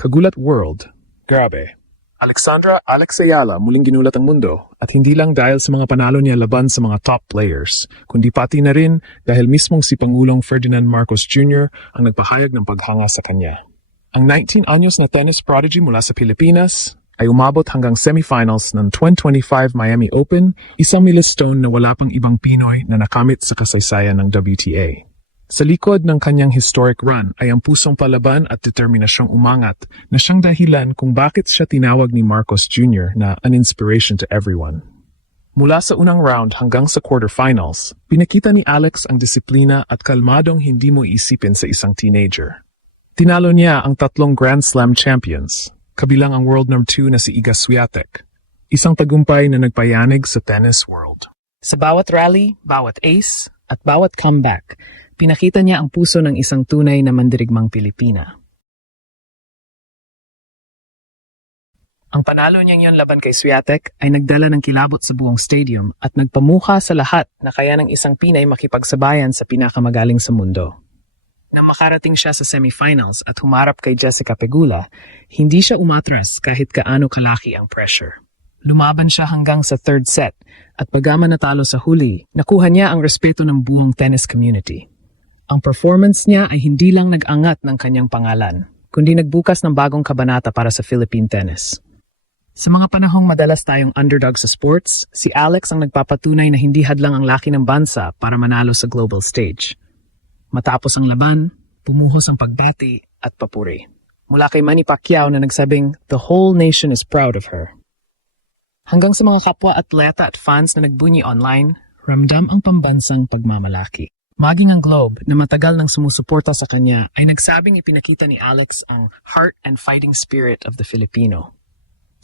Kagulat World. Grabe. Alexandra Alex Ayala muling ginulat ang mundo at hindi lang dahil sa mga panalo niya laban sa mga top players, kundi pati na rin dahil mismong si Pangulong Ferdinand Marcos Jr. ang nagpahayag ng paghanga sa kanya. Ang 19 anyos na tennis prodigy mula sa Pilipinas ay umabot hanggang semifinals ng 2025 Miami Open, isang milestone na wala pang ibang Pinoy na nakamit sa kasaysayan ng WTA. Sa likod ng kanyang historic run ay ang pusong palaban at determinasyong umangat na siyang dahilan kung bakit siya tinawag ni Marcos Jr. na an inspiration to everyone. Mula sa unang round hanggang sa quarterfinals, pinakita ni Alex ang disiplina at kalmadong hindi mo iisipin sa isang teenager. Tinalo niya ang 3 Grand Slam champions, kabilang ang world number 2 na si Iga Swiatek, isang tagumpay na nagpayanig sa tennis world. Sa bawat rally, bawat ace, at bawat comeback, pinakita niya ang puso ng isang tunay na mandirigmang Pilipina. Ang panalo niyang yon laban kay Swiatek ay nagdala ng kilabot sa buong stadium at nagpamukha sa lahat na kaya ng isang Pinay makipagsabayan sa pinakamagaling sa mundo. Nang makarating siya sa semifinals at humarap kay Jessica Pegula, hindi siya umatras kahit kaano kalaki ang pressure. Lumaban siya hanggang sa third set at bagaman natalo sa huli, nakuha niya ang respeto ng buong tennis community. Ang performance niya ay hindi lang nag-angat ng kanyang pangalan, kundi nagbukas ng bagong kabanata para sa Philippine tennis. Sa mga panahong madalas tayong underdog sa sports, si Alex ang nagpapatunay na hindi hadlang ang laki ng bansa para manalo sa global stage. Matapos ang laban, pumuhos ang pagbati at papuri. Mula kay Manny Pacquiao na nagsabing, "The whole nation is proud of her." Hanggang sa mga kapwa-atleta at fans na nagbunyi online, ramdam ang pambansang pagmamalaki. Maging ang Globe na matagal nang sumusuporta sa kanya ay nagsabing ipinakita ni Alex ang heart and fighting spirit of the Filipino.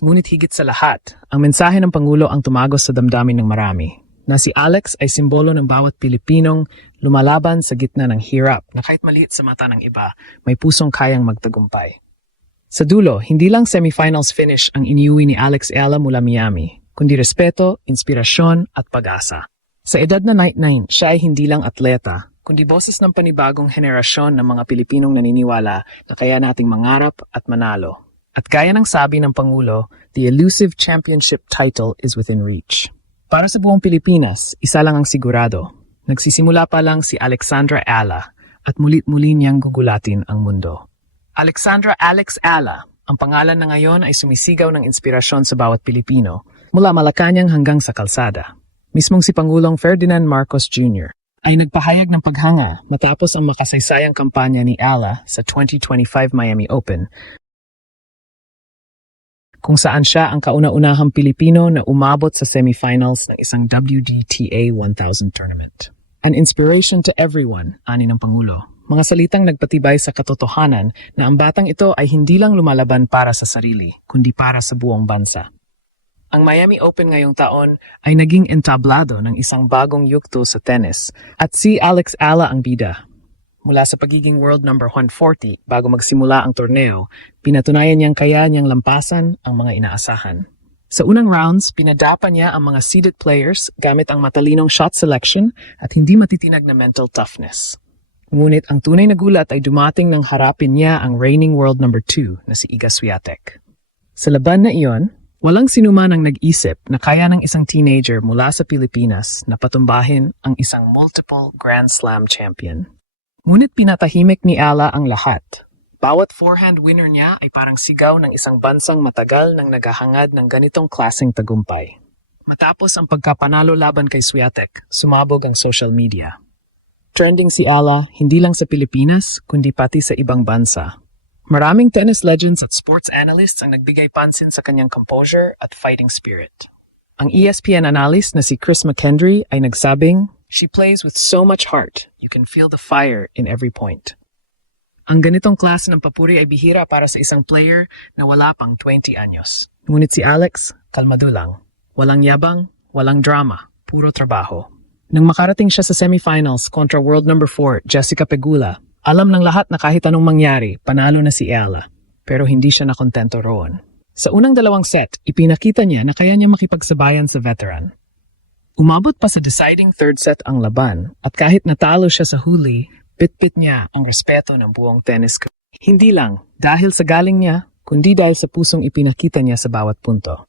Ngunit higit sa lahat, ang mensahe ng Pangulo ang tumagos sa damdamin ng marami, na si Alex ay simbolo ng bawat Pilipinong lumalaban sa gitna ng hirap na kahit maliit sa mata ng iba, may pusong kayang magtagumpay. Sa dulo, hindi lang semifinals finish ang iniuwi ni Alex Ayala mula Miami, kundi respeto, inspirasyon at pag-asa. Sa edad na 99, siya ay hindi lang atleta, kundi boses ng panibagong henerasyon ng mga Pilipinong naniniwala na kaya nating mangarap at manalo. At gaya ng sabi ng Pangulo, the elusive championship title is within reach. Para sa buong Pilipinas, isa lang ang sigurado. Nagsisimula pa lang si Alexandra Ayala at mulit-muli niyang gugulatin ang mundo. Alexandra Alex Ayala, ang pangalan na ngayon ay sumisigaw ng inspirasyon sa bawat Pilipino, mula Malacanang hanggang sa kalsada. Mismong si Pangulong Ferdinand Marcos Jr. ay nagpahayag ng paghanga matapos ang makasaysayang kampanya ni Ayala sa 2025 Miami Open, kung saan siya ang kauna-unahang Pilipino na umabot sa semifinals ng isang WDTA 1000 tournament. An inspiration to everyone, ani ng Pangulo. Mga salitang nagpatibay sa katotohanan na ang batang ito ay hindi lang lumalaban para sa sarili, kundi para sa buong bansa. Ang Miami Open ngayong taon ay naging entablado ng isang bagong yugto sa tennis at si Alex Ayala ang bida. Mula sa pagiging world number 140 bago magsimula ang torneo, pinatunayan niyang kaya niyang lampasan ang mga inaasahan. Sa unang rounds, pinadapa niya ang mga seeded players gamit ang matalinong shot selection at hindi matitinag na mental toughness. Ngunit ang tunay na gulat ay dumating nang harapin niya ang reigning world number 2 na si Iga Swiatek. Sa laban na iyon, walang sinuman ang nag-isip na kaya ng isang teenager mula sa Pilipinas na patumbahin ang isang multiple Grand Slam champion. Ngunit pinatahimik ni Ayala ang lahat. Bawat forehand winner niya ay parang sigaw ng isang bansang matagal nang naghahangad ng ganitong klaseng tagumpay. Matapos ang pagkapanalo laban kay Swiatek, sumabog ang social media. Trending si Ayala hindi lang sa Pilipinas, kundi pati sa ibang bansa. Maraming tennis legends at sports analysts ang nagbigay pansin sa kanyang composure at fighting spirit. Ang ESPN analyst na si Chris McKendry ay nagsabing, "She plays with so much heart, you can feel the fire in every point." Ang ganitong klase ng papuri ay bihira para sa isang player na wala pang 20 anyos. Ngunit si Alex, kalmado lang. Walang yabang, walang drama, puro trabaho. Nang makarating siya sa semifinals kontra world number 4, Jessica Pegula, alam ng lahat na kahit anong mangyari, panalo na si Ayala. Pero hindi siya nakontento roon. Sa unang 2 set, ipinakita niya na kaya niya makipagsabayan sa veteran. Umabot pa sa deciding third set ang laban at kahit natalo siya sa huli, bitbit niya ang respeto ng buong tennis. Hindi lang, Dahil sa galing niya, kundi dahil sa pusong ipinakita niya sa bawat punto.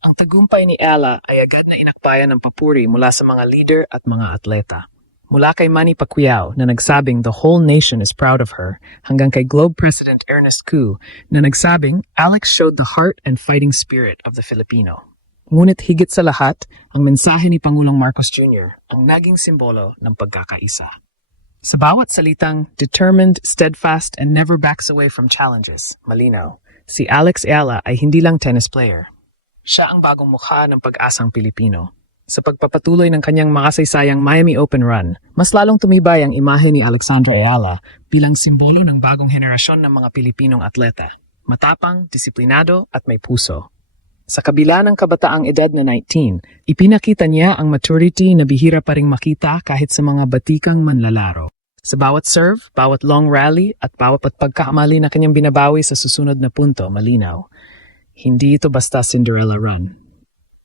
Ang tagumpay ni Ella ay agad na inakbayan ng papuri mula sa mga leader at mga atleta. Mula kay Manny Pacquiao na nagsabing the whole nation is proud of her, hanggang kay Globe President Ernest Koo na nagsabing Alex showed the heart and fighting spirit of the Filipino. Ngunit higit sa lahat, ang mensahe ni Pangulong Marcos Jr. ang naging simbolo ng pagkakaisa. Sa bawat salitang determined, steadfast, and never backs away from challenges, malinaw, si Alex Ayala ay hindi lang tennis player. Siya ang bagong mukha ng pag-asang Pilipino. Sa pagpapatuloy ng kanyang makasaysayang Miami Open run, mas lalong tumibay ang imahe ni Alexandra Ayala bilang simbolo ng bagong henerasyon ng mga Pilipinong atleta. Matapang, disiplinado at may puso. Sa kabila ng kabataang edad na 19, ipinakita niya ang maturity na bihira pa ring makita kahit sa mga batikang manlalaro. Sa bawat serve, bawat long rally at bawat pagkakamali na kanyang binabawi sa susunod na punto, malinaw. Hindi ito basta Cinderella run.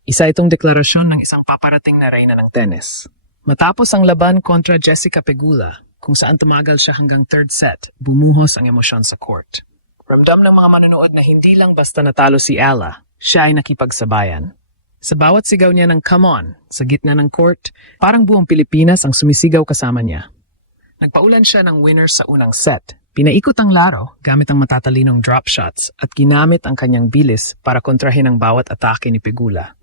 Isa itong deklarasyon ng isang paparating na reyna ng tennis. Matapos ang laban kontra Jessica Pegula, kung saan tumagal siya hanggang third set, bumuhos ang emosyon sa court. Ramdam ng mga manonood na hindi lang basta natalo si Ella, siya ay nakipagsabayan. Sa bawat sigaw niya ng come on, sa gitna ng court, parang buong Pilipinas ang sumisigaw kasama niya. Nagpaulan siya ng winner sa unang set. Pinaikot ang laro gamit ang matatalinong drop shots at ginamit ang kanyang bilis para kontrahin ang bawat atake ni Pegula.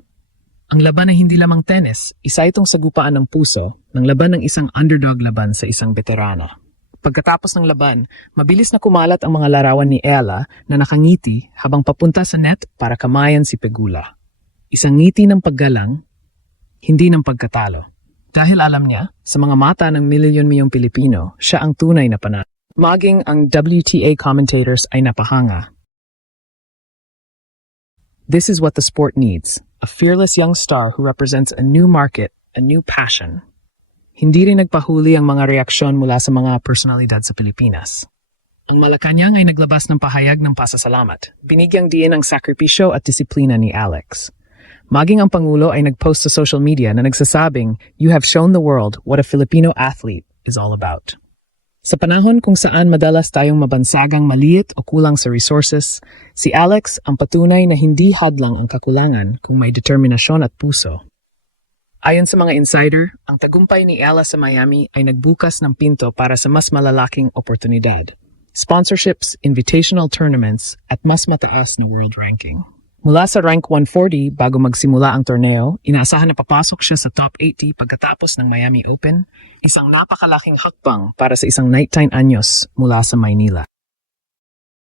Ang laban ay hindi lamang tennis, isa itong sagupaan ng puso ng laban ng isang underdog laban sa isang veterana. Pagkatapos ng laban, mabilis na kumalat ang mga larawan ni Ella na nakangiti habang papunta sa net para kamayan si Pegula. Isang ngiti ng paggalang, hindi ng pagkatalo. Dahil alam niya, sa mga mata ng milyon-milyong Pilipino, siya ang tunay na panalo. Maging ang WTA commentators ay napahanga. This is what the sport needs, a fearless young star who represents a new market, a new passion. Hindi rin nagpahuli ang mga reaksyon mula sa mga personalidad sa Pilipinas. Ang Malacanang ay naglabas ng pahayag ng pasasalamat. Binigyang diin ang sakripisyo at disiplina ni Alex. Maging ang Pangulo ay nagpost sa social media na nagsasabing, "You have shown the world what a Filipino athlete is all about." Sa panahon kung saan madalas tayong mabansagang maliit o kulang sa resources, si Alex ang patunay na hindi hadlang ang kakulangan kung may determinasyon at puso. Ayon sa mga insider, ang tagumpay ni Ella sa Miami ay nagbukas ng pinto para sa mas malalaking oportunidad. Sponsorships, invitational tournaments, at mas mataas na world ranking. Mula sa rank 140 bago magsimula ang torneo, inaasahan na papasok siya sa top 80 pagkatapos ng Miami Open, isang napakalaking hakbang para sa isang 19 anyos mula sa Maynila.